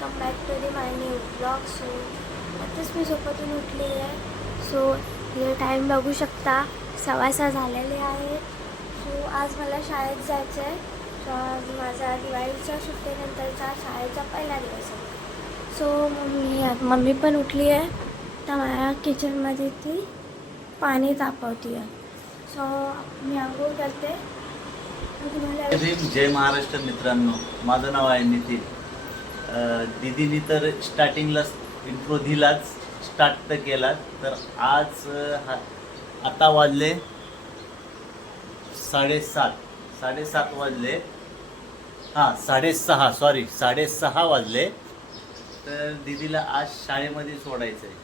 Welcome back to the my new blog. So आताच मी झोपेतून उठली आहे. सो हे टाईम बघू शकता 6:15 झालेले आहे. सो आज मला शाळेत जायचं आहे. सो आज माझा दिवाळीच्या सुट्टीनंतरचा शाळेचा पहिला दिवस आहे. सो मम्मी पण उठली आहे. तर माझ्या किचनमध्ये ती पाणी तापवती आहे. सो मी आंघोळ करते. जय महाराष्ट्र मित्रांनो, माझं नाव आहे नितीन. दीदीनी तर स्टार्टिंगला इंट्रो दिलाच, स्टार्ट तर केला. तर आज आता वाजले 7:30 वाजले. हां 6:30 वाजले. तर दीदीला आज शाळेमध्ये सोडायचं आहे.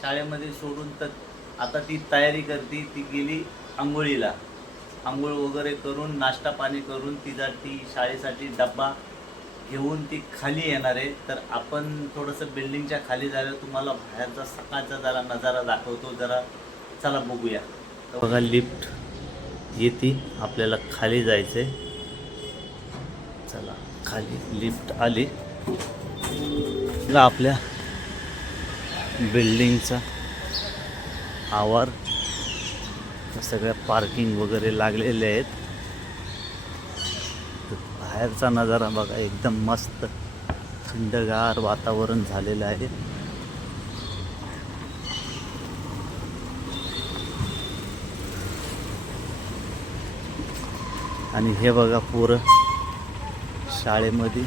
शाळेमध्ये सोडून तर आता ती तयारी करते. ती गेली आंघोळीला. आंघोळ वगैरे करून नाश्ता पाणी करून ती शाळेसाठी डब्बा घेऊन ती खाली येणार आहे. तर आपण थोडंसं बिल्डिंगच्या खाली जायला तुम्हाला बाहेरचा सकाळचा जरा नजारा दाखवतो. जरा चला बघूया. बघा लिफ्ट येते, आपल्याला खाली जायचं आहे. चला खाली लिफ्ट आली. आपल्या बिल्डिंगचा आवार सगळ्या पार्किंग वगैरे लागलेले आहेत. बाहेरचा नजारा बघा, एकदम मस्त थंडगार वातावरण झालेलं आहे. आणि हे बघा पोरं शाळेमध्ये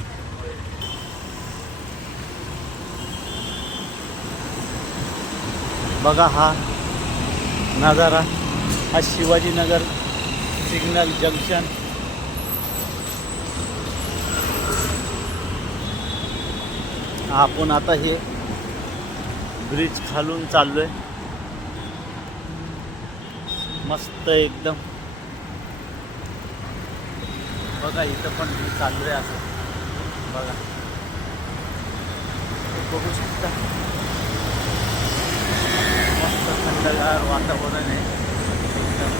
बघा हा नजारा. हा शिवाजीनगर सिग्नल जंक्शन. आपण आता हे ब्रिज खालून चाललोय. मस्त एकदम बघा, इथं पण मी चाललोय असं बघा, बघू शकता. मस्त थंडगार वातावरण आहे एकदम.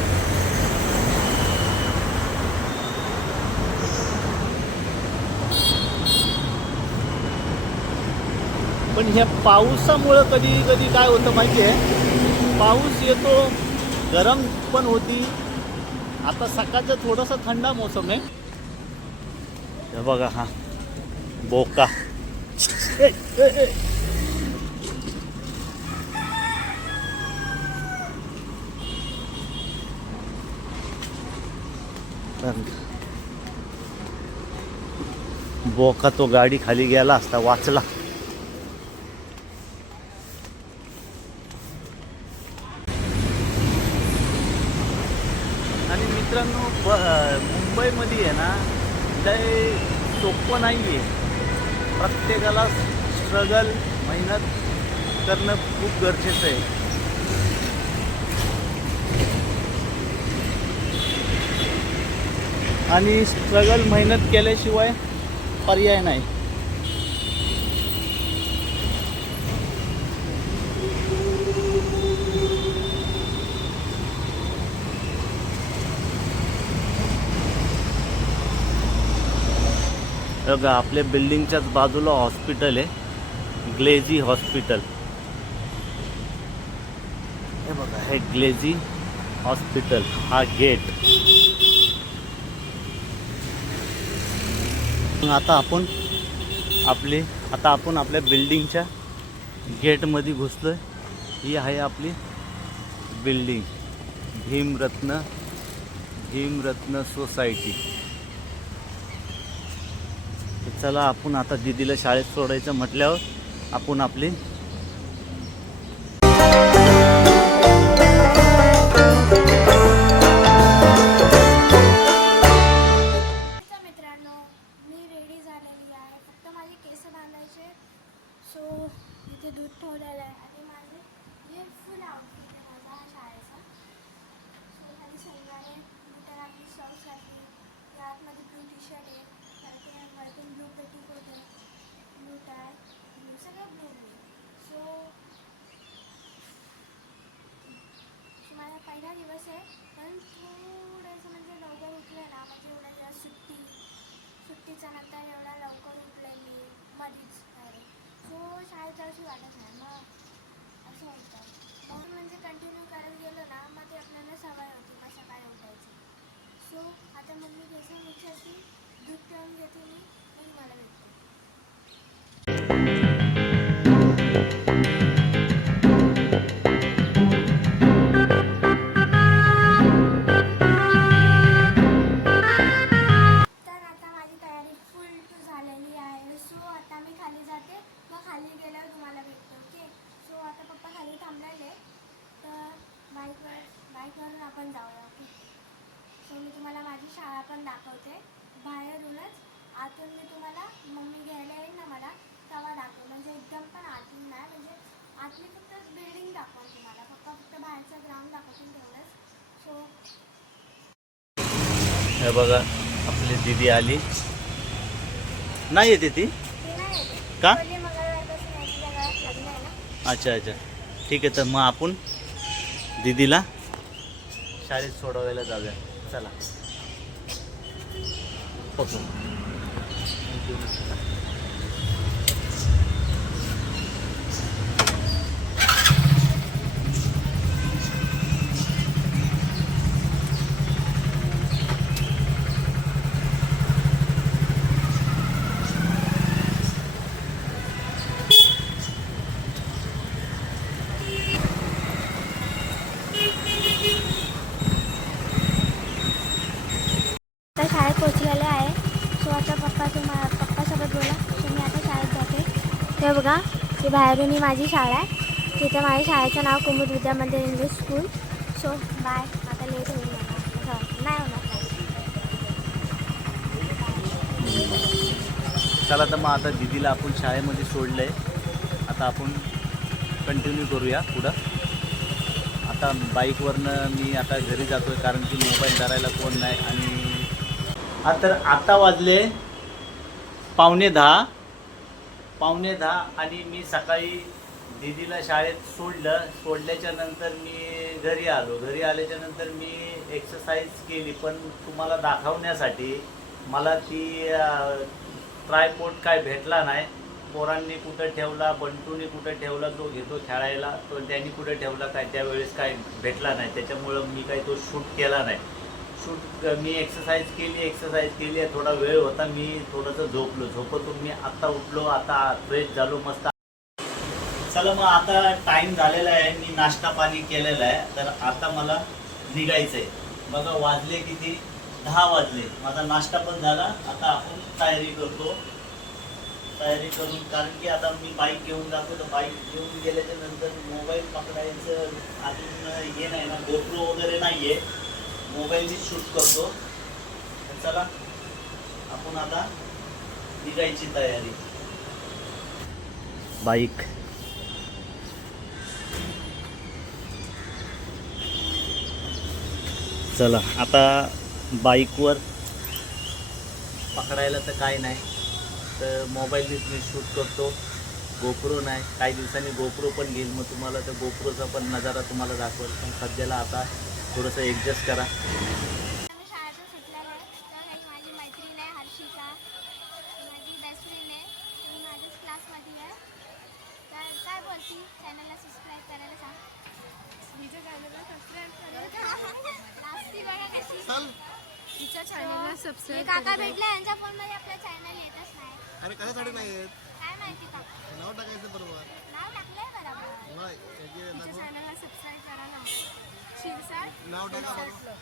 पण ह्या पावसामुळं कधी कधी काय होतं माहिती आहे, पाऊस येतो, गरम पण होती. आता सकाळचं थोडंसं थंडा मोसम आहे. हे बघा हा बोका. बोका तो गाडी खाली गेला असता, वाचला. आणि मित्रांनो, मुंबईमध्ये आहे ना, लय सोपं नाही आहे. प्रत्येकाला स्ट्रगल, मेहनत करणं खूप गरजेचं आहे. आणि स्ट्रगल, मेहनत केल्याशिवाय पर्याय नाही. बघा आपल्या बिल्डिंगच्याच बाजूला हॉस्पिटल आहे, ग्लेझी हॉस्पिटल. हे बघा, हे ग्लेझी हॉस्पिटल. हा गेट. आता आपण आपल्या बिल्डिंगच्या गेटमध्ये घुसलोय. ही आहे आपली बिल्डिंग, भीमरत्न सोसायटी. चला आपण आता दीदीला शाळेत सोडायचं म्हटल्यावर आपण आपली मित्रांनो, मी रेडी झालेली आहे. फक्त माझे केस बांधायचे. सो इथे दूध ठेवलेलं आहे आणि माझे हे फुल आउटफिट आहे माझा शाळेचा. सो खाली शेंगाने बुटं घातली, सॉक्स घातली, आतमध्ये ब्लू टी शर्ट आहे, वरतून ब्लू पेटीकोट आहे, ब्लू टाय, ब्लू, सगळं ब्लू. सो माझा पहिला दिवस आहे. पण थोडंसं म्हणजे लवकर उठलं ना, म्हणजे एवढ्या दिवस सुट्टीच्या नंतर एवढा लवकर उठले मी मधीच. उठायची वाटत नाही मग असं होतं. मग म्हणजे कंटिन्यू करत गेलो ना मग ते आपल्याला सवय होती मग सकाळी उठायची. सो आता मम्मी केस मिक्सरची दूध पिऊन घेते मी मग मला भेटते. तर आता माझी तयारी फुल झालेली आहे. सो आता मी खाली जाते मग खाली गेल्यावर तुम्हाला भेटते. ओके. सो आता पप्पा खाली थांबलेले तर बाईकवरून आपण जाऊया. ओके. सो मी तुम्हाला माझी शाळा पण दाखवते बाहेरूनच. आतून मी तुम्हाला मम्मी घ्यायला येईल ना मला तेव्हा दाखव म्हणजे एकदम पण आतून नाही म्हणजे आतली फक्त बिल्डिंग दाखवून तुम्हाला फक्त बाहेरचं ग्राउंड दाखवतील तेवढंच. सो हे बघा आपली दीदी आली. नाही येते ती ते नाही येते का? बोलली मंगळवारपासून यायची जगात लग्न आहे ना. अच्छा अच्छा ठीक आहे. तर मग आपण दीदीला शाळेत सोडवायला जाऊया. चला ओके. आता शाळेत पोचलेले आहे. सो आता पप्पासोबत बोला. सो मी आता शाळेत जाते. हे बघा ही बाहेरून ही माझी शाळा आहे. तिथे माझ्या शाळेचं नाव Kumud Vidya Mandir English school. So bye. आता लेट होईल मला असं नाही होणार काय. चला तर मग आता दीदीला आपण शाळेमध्ये सोडलं आहे. आता आपण कंटिन्यू करूया पुढं. आता बाईकवरनं मी आता घरी जातो आहे कारण की मोबाईल धरायला कोण नाही. आणि आता वाजले 9:45 आणि मी सकाळी दीदीला शाळेत सोडल्याच्या नंतर मी घरी आलो. घरी आल्याच्या नंतर मी एक्सरसाइज केली पण तुम्हाला दाखवण्यासाठी मला ती ट्रायपॉड काय भेटला नाही. पोरांनी कुठं ठेवला, बंटूने कुठं ठेवला, तो घेतो खेळायला, तो त्यांनी कुठं ठेवला काय त्यावेळेस काय भेटला नाही. त्याच्यामुळं मी काही तो शूट केला नाही. मी एक्सरसाइज केली थोडा वेळ होता. मी थोडंसं झोपतून मी आत्ता उठलो. आता फ्रेश झालो मस्त. चला मग आता टाईम झालेला आहे. मी नाश्ता पाणी केलेला आहे. तर आता मला निघायचं आहे. बघा वाजले किती 10 वाजले. माझा नाश्ता पण झाला. आता आपण तयारी करून कारण की आता मी बाईक घेऊन जातो. तर बाईक घेऊन गेल्याच्या नंतर मोबाईल पकडायचं अजून हे नाही ना, गोप्रो वगैरे नाही आहे. मोबाईलनी शूट करतो. तर चला आपण आता निघायची तयारी. बाईक चला आता बाईकवर पकडायला तर काय नाही तर मोबाईलनीच मी शूट करतो. गोप्रो नाही. काही दिवसांनी गोप्रो पण घेईल. मग तुम्हाला तर गोप्रोचा पण नजारा तुम्हाला दाखवेल. पण सध्याला आता थोडंसं ॲडजस्ट करा. मी शाळेतून सुटलेलं आहे. तर ही माझी मैत्रीण आहे हर्षिका. माझी बेस्ट फ्रेंड आहे. मी माझ्याच क्लासमध्ये आहे. तर काय बोलती चॅनलला सबस्क्राईब करायला सांग. तिच्या चॅनलला सबस्क्राईब करा. लास्टची बघा कशी. तिच्या चॅनलला हे सबस्क्राईब काका भेटले यांच्या फोनमध्ये आपला चॅनल येतच नाही. अरे कशासाठी नाही येत? काय माहिती काका. नाव टाकायचं बरोबर. नाव टाकलंय बरोबर. नाही याचे तिच्या नको. चॅनलला सबस्क्राईब करा ना. शिरसाट नाव टाका बरोबर.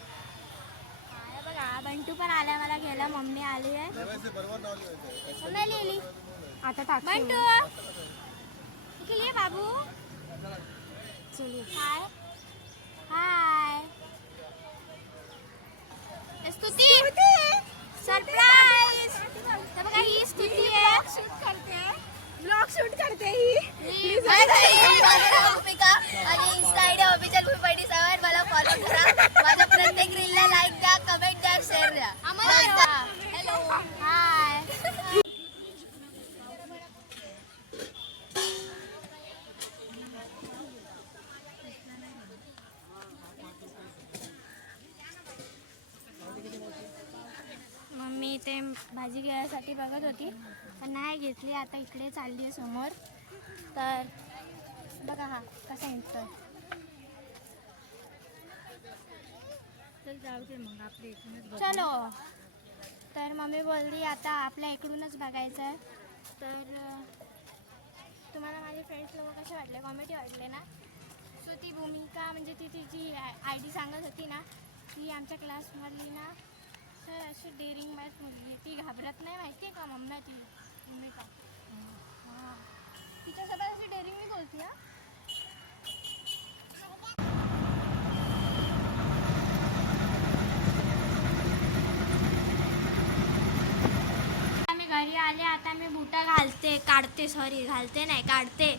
हे बघा बंटू पण आलाय मला घ्यायला. मम्मी आली आहे. लिहायचं बरोबर नाव लिहायचं. मम्मी लिहिली. आता टाक बंटू इकडे ये बाबू. हाय हाय. स्तुती सरप्राईज. हे बघा ही स्तुती आहे. ब्लॉग शूट करते ही. भूमिका आणि इंस्टा आयडी ऑफिशियल भूमिका सवर मला फॉलो करा. माझ्या प्रत्येक रीलला लाईक द्या, कमेंट द्या, शेअर द्या. Hello hi. मम्मी इथे भाजी घ्यायसाठी बघत होती पण नाही घेतली. आता इकडे चालली आहे समोर. तर बघा हा कसा इंटतो. जाऊ दे मग आपल्या इथूनच चलो. तर मम्मी बोलली आता आपल्या इकडूनच बघायचं आहे. तर तुम्हाला माझे फ्रेंड्स लोक कसे वाटले, कॉमेडी वाटले ना. सो ती भूमिका म्हणजे ती तिची ID सांगत होती ना, ती आमच्या क्लासमधली ना सर अशी डेअरिंग मॅच मुलगी, ती घाबरत नाही माहिती आहे का मम्मी, ती भूमिका. हां तिच्यासोबत अशी डेअरिंग मी बोलते. हां घरी आले. आता मी बुटा घालते नाही काढते.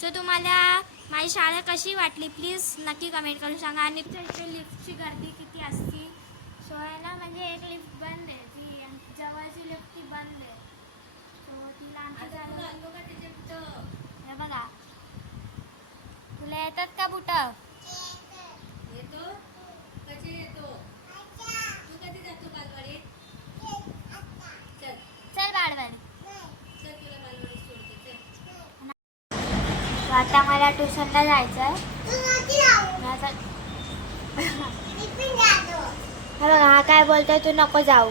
सो तुम्हाला माझी शाळा कशी वाटली प्लीज नक्की कमेंट करून सांगा. आणि इथे लिफ्टची गर्दी किती असती. सो आहे ना, म्हणजे एक लिफ्ट बंद आहे, ती जवळची लिफ्ट ती बंद आहे. सो तिला आमची हे बघा. तुला येतात का बुट? येतो कधी येतो तू कधी जातो बालवाडीत? चल चल बाळवाडी. चल तुला बालवाडीत सोडते चल. आता मला ट्युशनला जायचं आहे. हा काय बोलतोय, तू नको जाऊ.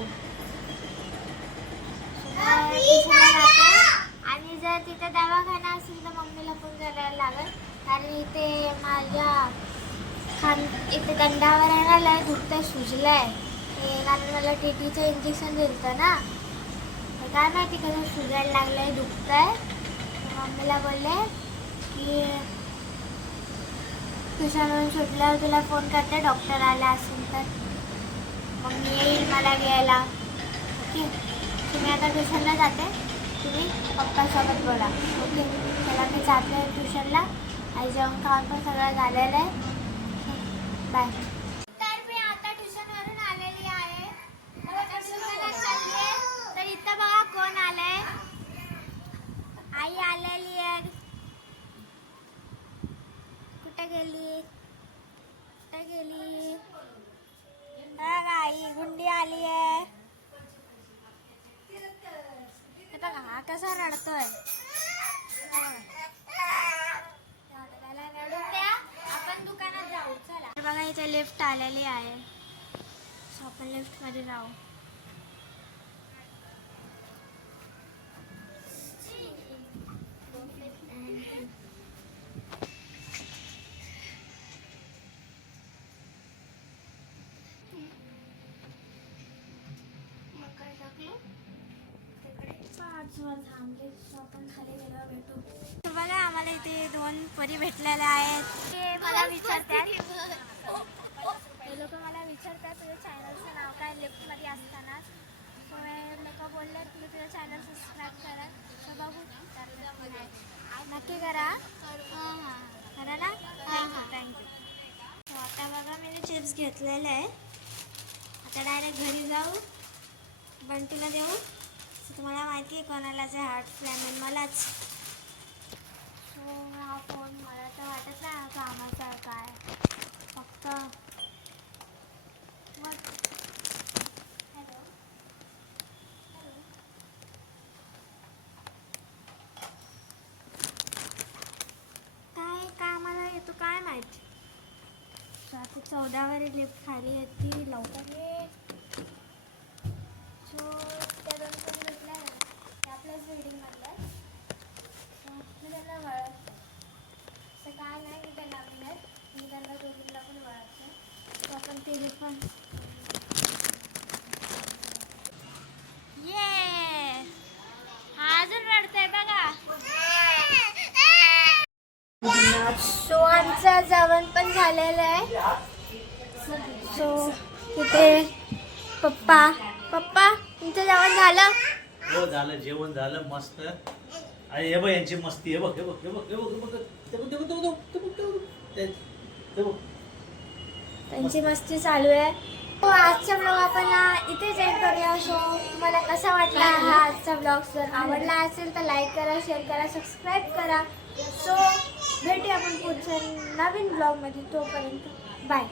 ट्युशनला जाते. आणि जर तिथे दवाखाना असेल तर मम्मीला फोन करायला लागेल. कारण इथे माझ्या इथे दंडावर आहे ना, लय दुखतंय, सुजलंय. कारण मला TTचं इंजेक्शन दिलं ना, तर काय माहिती कसं सुजायला लागलंय, दुखतंय. मम्मीला बोलले की ट्युशनवरून सुटल्यावर तुला फोन करते, डॉक्टर आला असेल तर मग मी येईल मला घ्यायला. ओके, तुम्ही आता ट्युशनला जाते, तुम्ही पप्पासोबत बोला. ओके चला, मी जाते ट्युशनला. आई जेवण खाऊन पण सगळं झालेलं आहे. बाय. तर मी आता ट्युशनवरून आलेली आहे. मला ट्युशनला चालली आहे. तर इथं बघा कोण आलंय. आई आलेली आहे. कुठे गेली? आई गुंडी आली आहे. हे बघा हा कसा रडतोय. त्याला रडू द्या, आपण दुकानात जाऊ. चला. बघा इथे लिफ्ट आलेली आहे. सो आपण लिफ्ट मध्ये जाऊ. बघा आम्हाला इथे 2 परी भेटलेल्या आहेत. ते मला विचारतात, ते लोक मला विचारतात तुझ्या चॅनलचं नाव काय लिफ्टमध्ये असताना. सो लोक बोलले की तुझ्या चॅनल सबस्क्राईब करा. सो बघू नक्की करा. करा ना. थँक्यू. आता बघा मी चिप्स घेतलेले आहे. आता डायरेक्ट घरी जाऊ, बंटीला देऊ. तुम्हाला माहिती आहे कोणाला जे हार्ट फ्लॅमेन मलाच. सो हा फोन मला तर वाटत नाही कामाचा काय, फक्त हॅलो काय कामाला येतो काय माहिती. आता 14वी लिफ्ट खाली येते, लवकर ये. सो त्या 2 पण भेटल्या ना, त्या आपल्याच बिल्डिंगमधल्या. मी त्यांना वळखते, असं काय नाही की त्यांना मिळत, मी त्यांना दोघींना पण वळखते. सो आपण तिघे पण ये. हा अजून रडतंय बघा. सो आमचं जेवण पण झालेलं आहे. सो तिथे पप्पा तुमचं जेवण झालं? हो झालं, जेवण झालं मस्त. अरे हे बघ यांची मस्ती, हे बघ. त्यांची मस्ती चालू आहे. तो आजचा ब्लॉग आपण इथेच एंड करूया. सो तुम्हाला कसा वाटला हा आजचा ब्लॉग? जर आवडला असेल तर लाईक करा, शेअर करा, सबस्क्राईब करा. सो भेटूया आपण पुढच्या नवीन ब्लॉगमध्ये. तोपर्यंत बाय.